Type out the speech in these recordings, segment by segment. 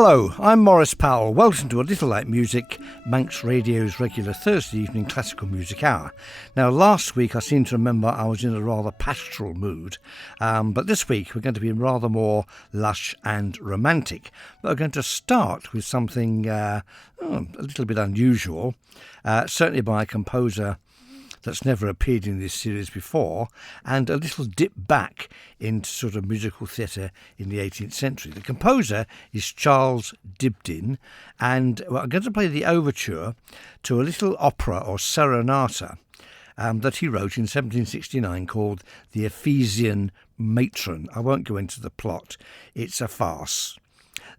Hello, I'm Maurice Powell. Welcome to A Little Like Music, Manx Radio's regular Thursday evening classical music hour. Now, last week I seem to remember I was in a rather pastoral mood, but this week we're going to be rather more lush and romantic. But we're going to start with something a little bit unusual, certainly by a composer that's never appeared in this series before, and a little dip back into sort of musical theatre in the 18th century. The composer is Charles Dibdin, and I'm going to play the overture to a little opera or serenata that he wrote in 1769 called The Ephesian Matron. I won't go into the plot. It's a farce.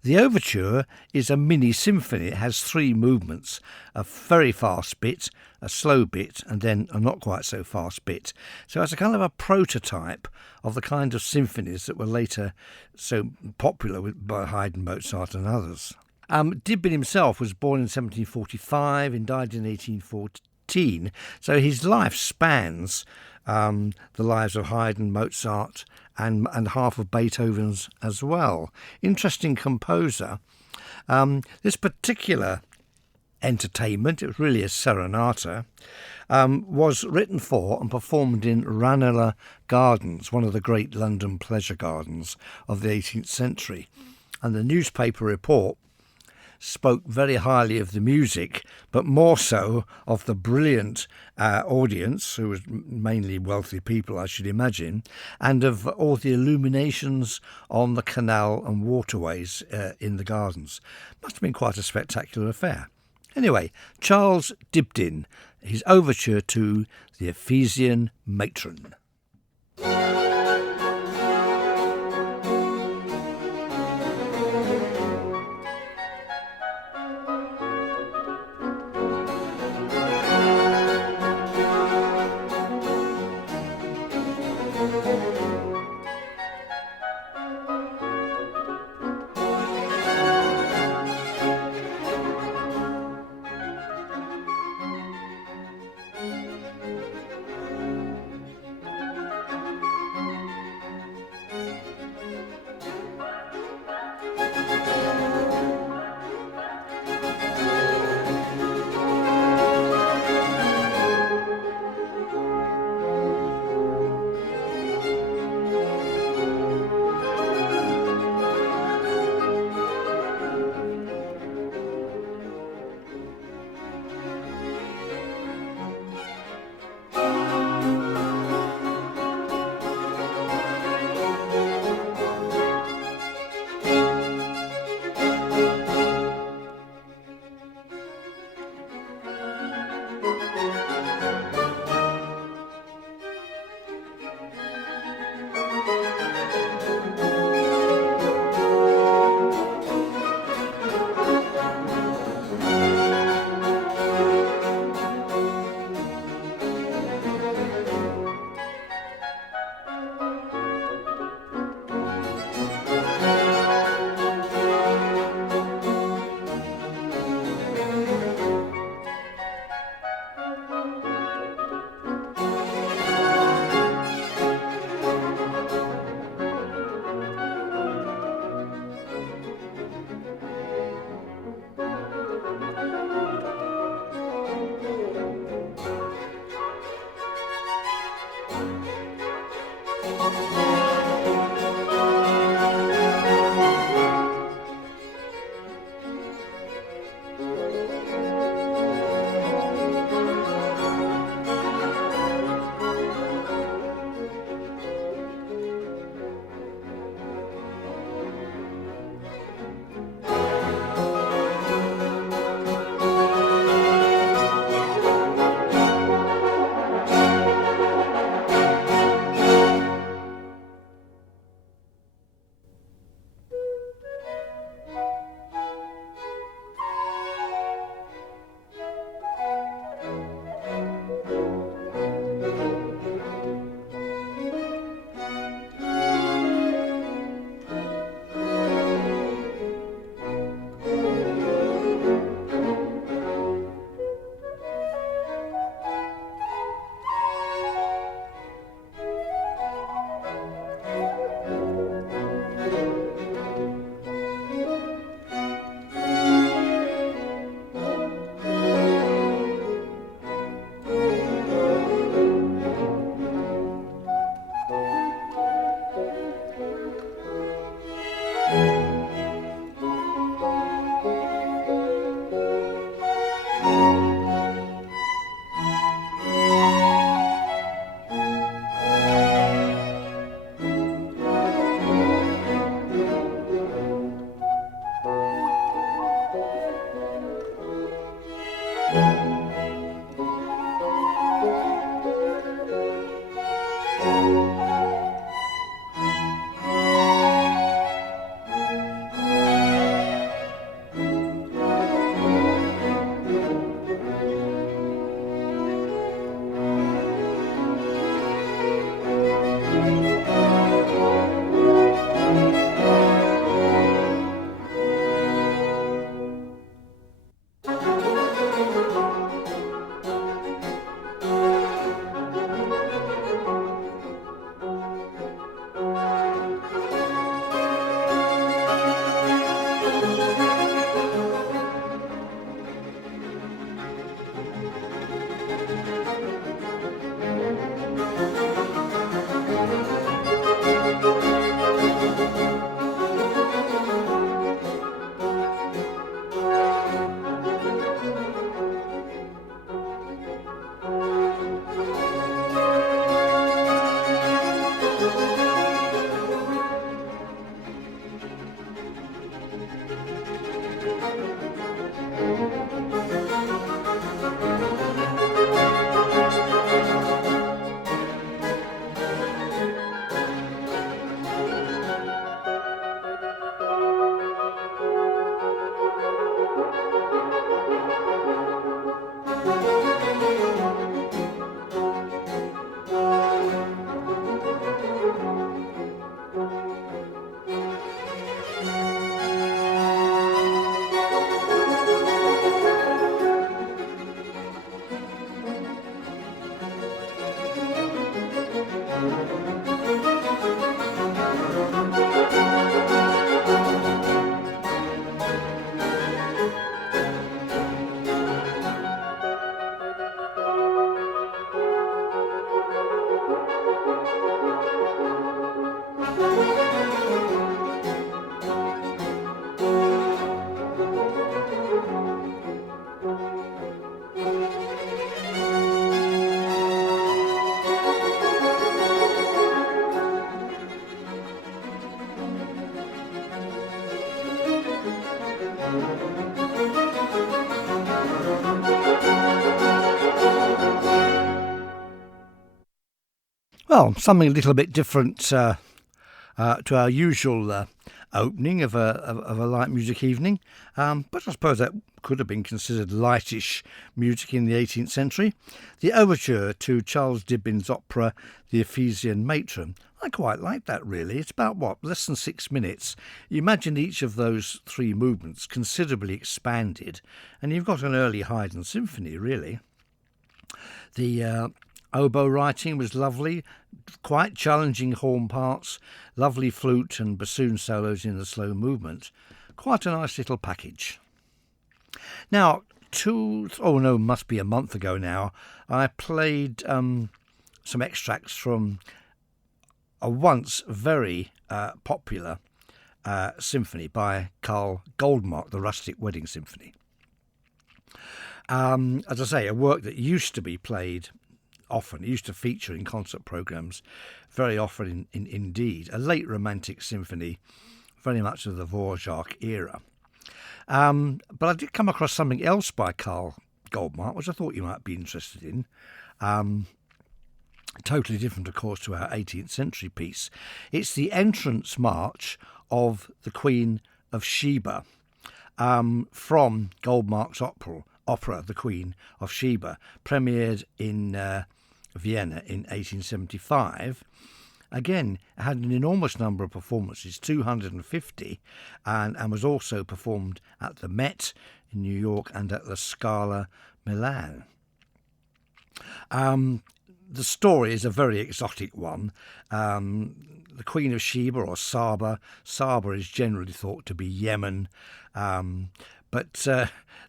The overture is a mini-symphony. It has three movements, a very fast bit, a slow bit, and then a not quite so fast bit. So it's a kind of a prototype of the kind of symphonies that were later so popular by Haydn, Mozart and others. Dibdin himself was born in 1745 and died in 1814, so his life spans the lives of Haydn, Mozart and half of Beethoven's as well. Interesting composer. This particular entertainment, it was really a serenata, was written for and performed in Ranelagh Gardens, one of the great London pleasure gardens of the 18th century. And the newspaper report spoke very highly of the music, but more so of the brilliant audience, who was mainly wealthy people, I should imagine, and of all the illuminations on the canal and waterways in the gardens. Must have been quite a spectacular affair. Anyway, Charles Dibdin, his overture to The Ephesian Matron. Well, something a little bit different to our usual opening of a light music evening, but I suppose that could have been considered lightish music in the 18th century. The overture to Charles Dibbin's opera The Ephesian Matron. I quite like that, really. It's about, less than 6 minutes. You imagine each of those three movements considerably expanded, and you've got an early Haydn symphony, really. The oboe writing was lovely, quite challenging horn parts, lovely flute and bassoon solos in the slow movement. Quite a nice little package. Now, must be a month ago now, I played some extracts from a once very popular symphony by Carl Goldmark, the Rustic Wedding Symphony. As I say, a work that used to be played often, it used to feature in concert programmes very often indeed. A late Romantic symphony, very much of the Dvorak era. But I did come across something else by Carl Goldmark, which I thought you might be interested in. Totally different, of course, to our 18th century piece. It's the entrance march of the Queen of Sheba from Goldmark's opera, The Queen of Sheba, premiered in Vienna in 1875. Again, it had an enormous number of performances, 250, and was also performed at the Met in New York and at La Scala, Milan. The story is a very exotic one. The Queen of Sheba, or Saba. Saba is generally thought to be Yemen, but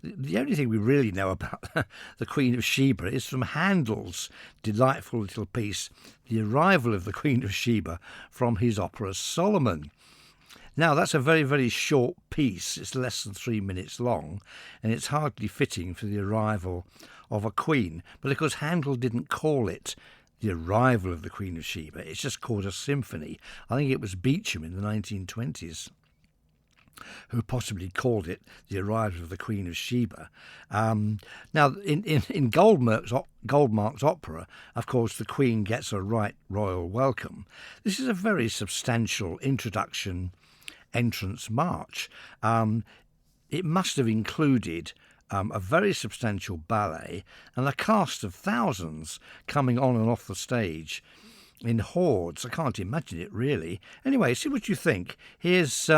the only thing we really know about the Queen of Sheba is from Handel's delightful little piece, The Arrival of the Queen of Sheba, from his opera Solomon. Now, that's a very, very short piece. It's less than 3 minutes long, and it's hardly fitting for the arrival of a queen. But of course, Handel didn't call it The Arrival of the Queen of Sheba. It's just called a symphony. I think it was Beecham in the 1920s who possibly called it The Arrival of the Queen of Sheba. Now, in Goldmark's opera, of course, the Queen gets a right royal welcome. This is a very substantial introduction entrance march. It must have included a very substantial ballet and a cast of thousands coming on and off the stage in hordes. I can't imagine it, really. Anyway, see what you think. Here's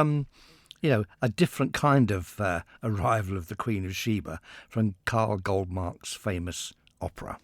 a different kind of Arrival of the Queen of Sheba from Carl Goldmark's famous opera.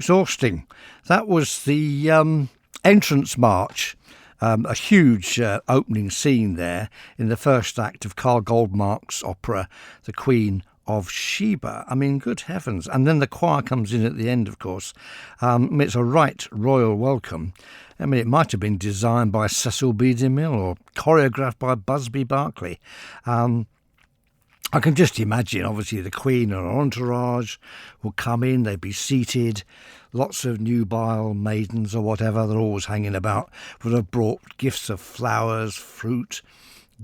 exhausting. That was the entrance march, a huge opening scene there in the first act of Carl Goldmark's opera, The Queen of Sheba. I mean, good heavens. And then the choir comes in at the end, of course. It's a right royal welcome. I mean, it might have been designed by Cecil B. DeMille or choreographed by Busby Berkeley. I can just imagine, obviously, the Queen and her entourage will come in, they'd be seated, lots of nubile maidens or whatever, they're always hanging about, would have brought gifts of flowers, fruit,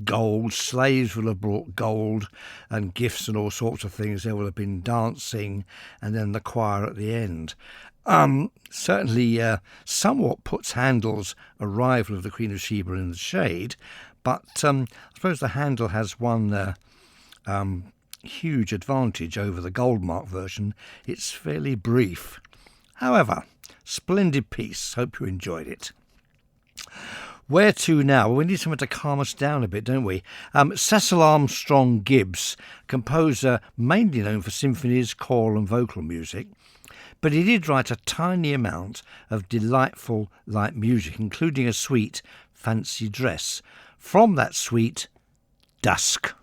gold. Slaves will have brought gold and gifts and all sorts of things. There will have been dancing and then the choir at the end. Certainly somewhat puts Handel's arrival of the Queen of Sheba in the shade, but I suppose the Handel has one huge advantage over the Goldmark version. It's fairly brief. However, splendid piece. Hope you enjoyed it. Where to now? Well, we need something to calm us down a bit, don't we? Cecil Armstrong Gibbs, composer mainly known for symphonies, choral and vocal music, but he did write a tiny amount of delightful light music, including a suite, Fancy Dress. From that suite, Dusk.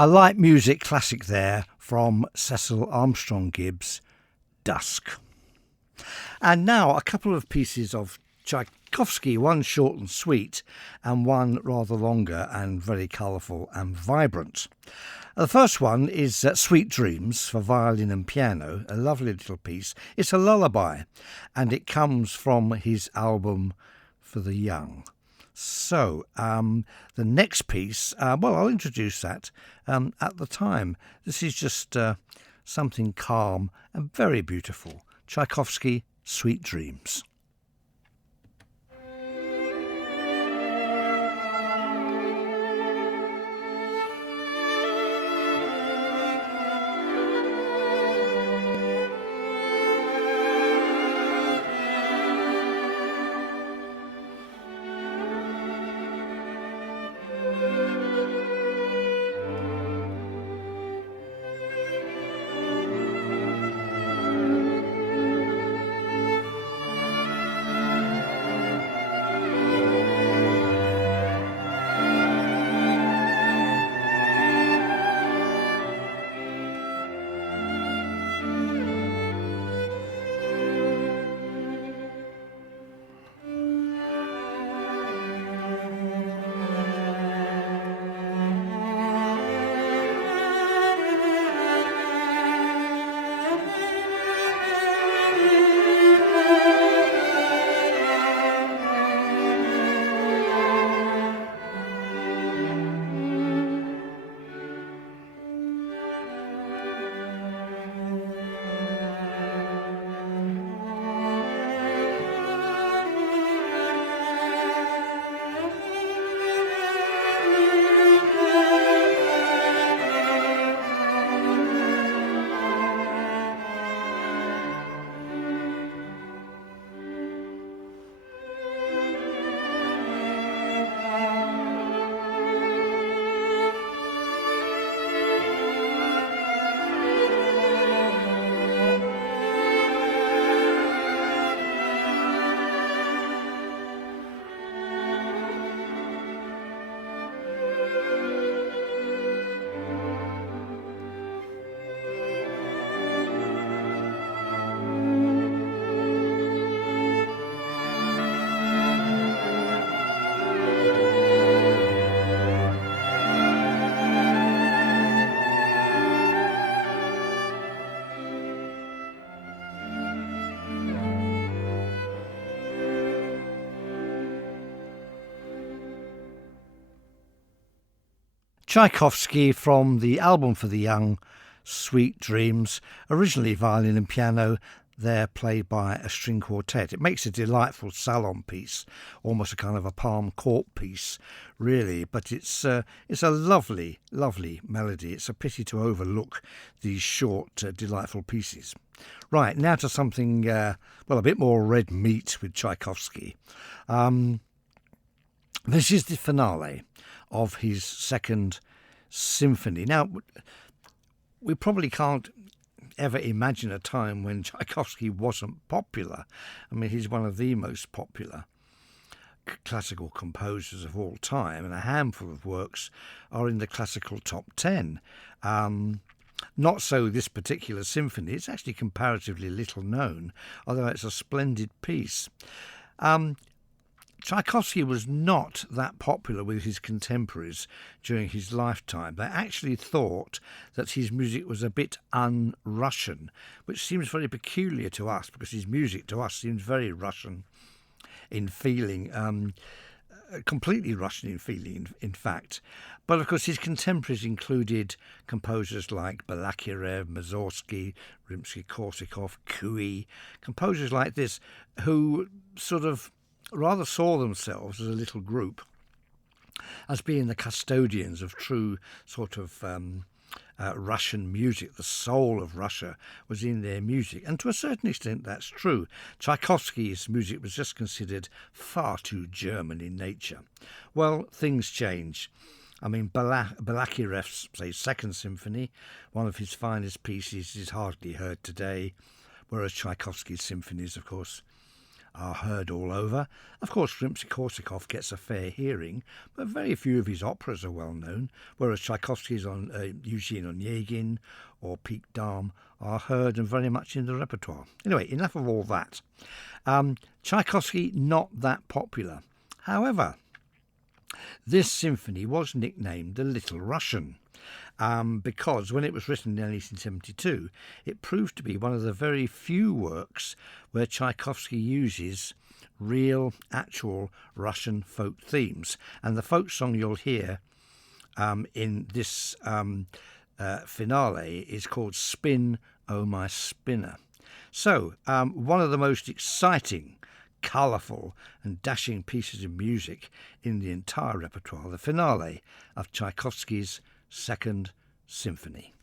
A light music classic there from Cecil Armstrong Gibbs, Dusk. And now a couple of pieces of Tchaikovsky, one short and sweet and one rather longer and very colourful and vibrant. The first one is Sweet Dreams for violin and piano, a lovely little piece. It's a lullaby and it comes from his album for the Young. So the next piece, well, I'll introduce that at the time. This is just something calm and very beautiful. Tchaikovsky, Sweet Dreams. Tchaikovsky from the album for the Young, Sweet Dreams, originally violin and piano, there played by a string quartet. It makes a delightful salon piece, almost a kind of a palm court piece, really, but it's a lovely, lovely melody. It's a pity to overlook these short, delightful pieces. Right, now to something, a bit more red meat with Tchaikovsky. This is the finale of his second symphony. Now, we probably can't ever imagine a time when Tchaikovsky wasn't popular. I mean, he's one of the most popular classical composers of all time, and a handful of works are in the classical top 10. Not so this particular symphony. It's actually comparatively little known, although it's a splendid piece. Tchaikovsky was not that popular with his contemporaries during his lifetime. They actually thought that his music was a bit un-Russian, which seems very peculiar to us, because his music to us seems very Russian in feeling, completely Russian in feeling, in fact. But of course his contemporaries included composers like Balakirev, Mussorgsky, Rimsky-Korsakov, Cui, composers like this who sort of rather saw themselves as a little group as being the custodians of true sort of Russian music. The soul of Russia was in their music, and to a certain extent that's true. Tchaikovsky's music was just considered far too German in nature. Well, things change. I mean, Balakirev's, say, Second Symphony, one of his finest pieces, is hardly heard today, whereas Tchaikovsky's symphonies, of course, are heard all over. Of course, Rimsky-Korsakov gets a fair hearing, but very few of his operas are well known, whereas Tchaikovsky's on Eugene Onegin or Pique Dame are heard and very much in the repertoire. Anyway, enough of all that. Tchaikovsky, not that popular. However, this symphony was nicknamed the Little Russian, because when it was written in 1872, it proved to be one of the very few works where Tchaikovsky uses real, actual Russian folk themes. And the folk song you'll hear in this finale is called Spin, Oh My Spinner. So, one of the most exciting, colourful and dashing pieces of music in the entire repertoire, the finale of Tchaikovsky's Second Symphony.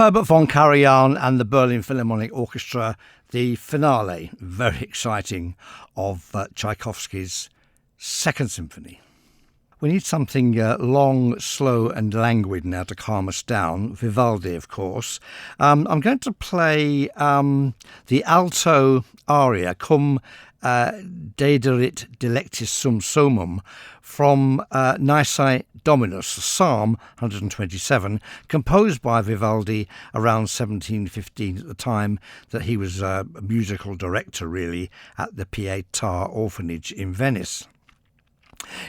Herbert von Karajan and the Berlin Philharmonic Orchestra, the finale, very exciting, of Tchaikovsky's Second Symphony. We need something long, slow and languid now to calm us down. Vivaldi, of course. I'm going to play the alto aria, Cum Dederit Delectis Sum Sumum, from Nisi Dominus, Psalm 127, composed by Vivaldi around 1715, at the time that he was a musical director, really, at the Pietà Orphanage in Venice.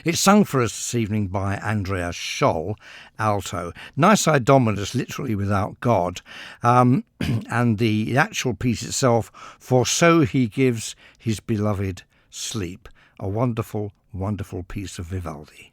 It's sung for us this evening by Andreas Scholl, alto. Nisi Dominus, literally without God, and the actual piece itself, for so he gives his beloved sleep. A wonderful, wonderful piece of Vivaldi.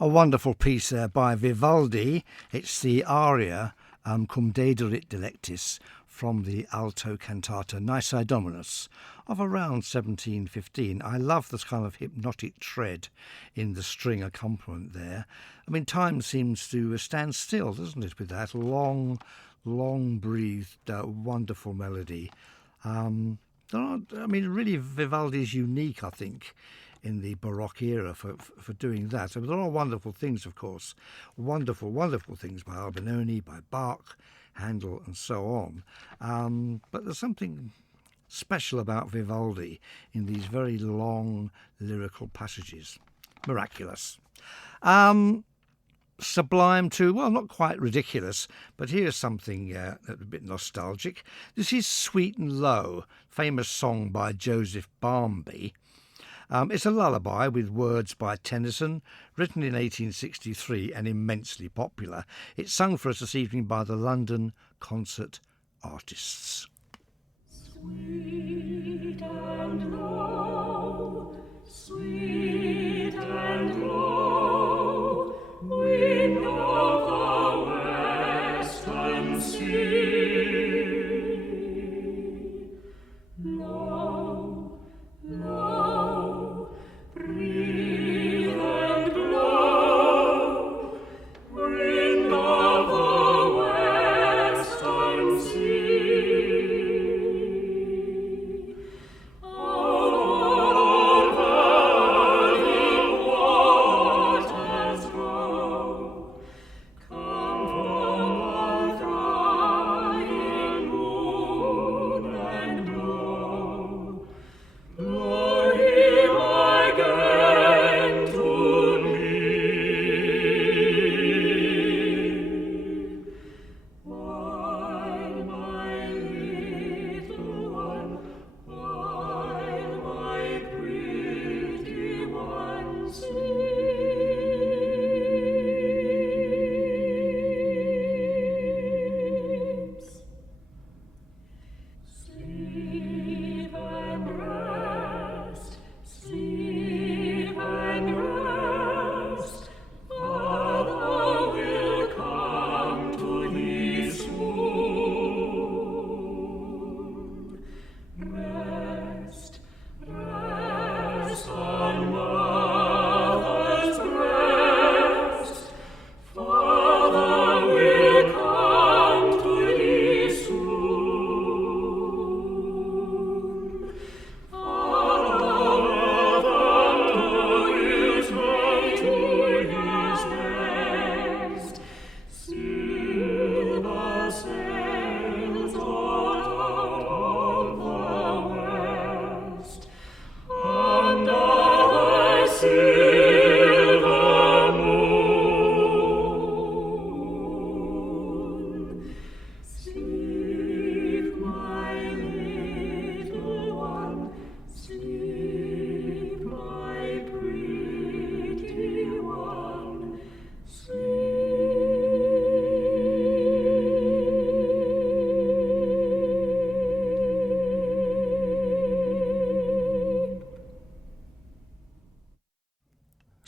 A wonderful piece there by Vivaldi. It's the aria Cum Dederit Delectis from the alto cantata Nisi Dominus of around 1715. I love this kind of hypnotic tread in the string accompaniment there. I mean, time seems to stand still, doesn't it, with that long breathed, wonderful melody. Really, Vivaldi is unique, I think, in the Baroque era for doing that. I mean, there are wonderful things, of course, wonderful things by Albinoni, by Bach, Handel, and so on. But there's something special about Vivaldi in these very long lyrical passages. Miraculous. Sublime too, well, not quite ridiculous, but here's something a bit nostalgic. This is Sweet and Low, famous song by Joseph Barmby. It's a lullaby with words by Tennyson, written in 1863 and immensely popular. It's sung for us this evening by the London Concert Artists. Sweet and low, sweet and low, wind of the western sea. Low, low, breathe and blow, wind of the western sea.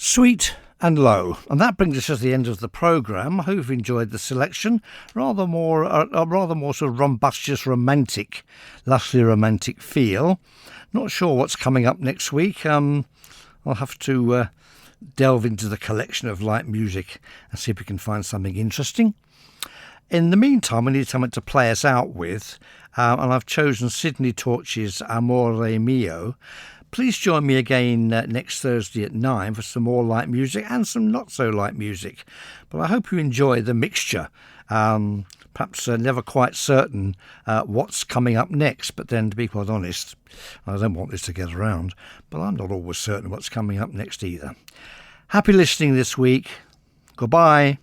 Sweet and Low. And that brings us to the end of the programme. I hope you've enjoyed the selection. Rather more sort of rumbustious, romantic, lushly romantic feel. Not sure what's coming up next week. I'll have to delve into the collection of light music and see if we can find something interesting. In the meantime, we need something to play us out with, and I've chosen Sidney Torch's Amore Mio. Please join me again next Thursday at 9 for some more light music and some not so light music. But I hope you enjoy the mixture. Perhaps never quite certain what's coming up next, but then to be quite honest, I don't want this to get around, but I'm not always certain what's coming up next either. Happy listening this week. Goodbye.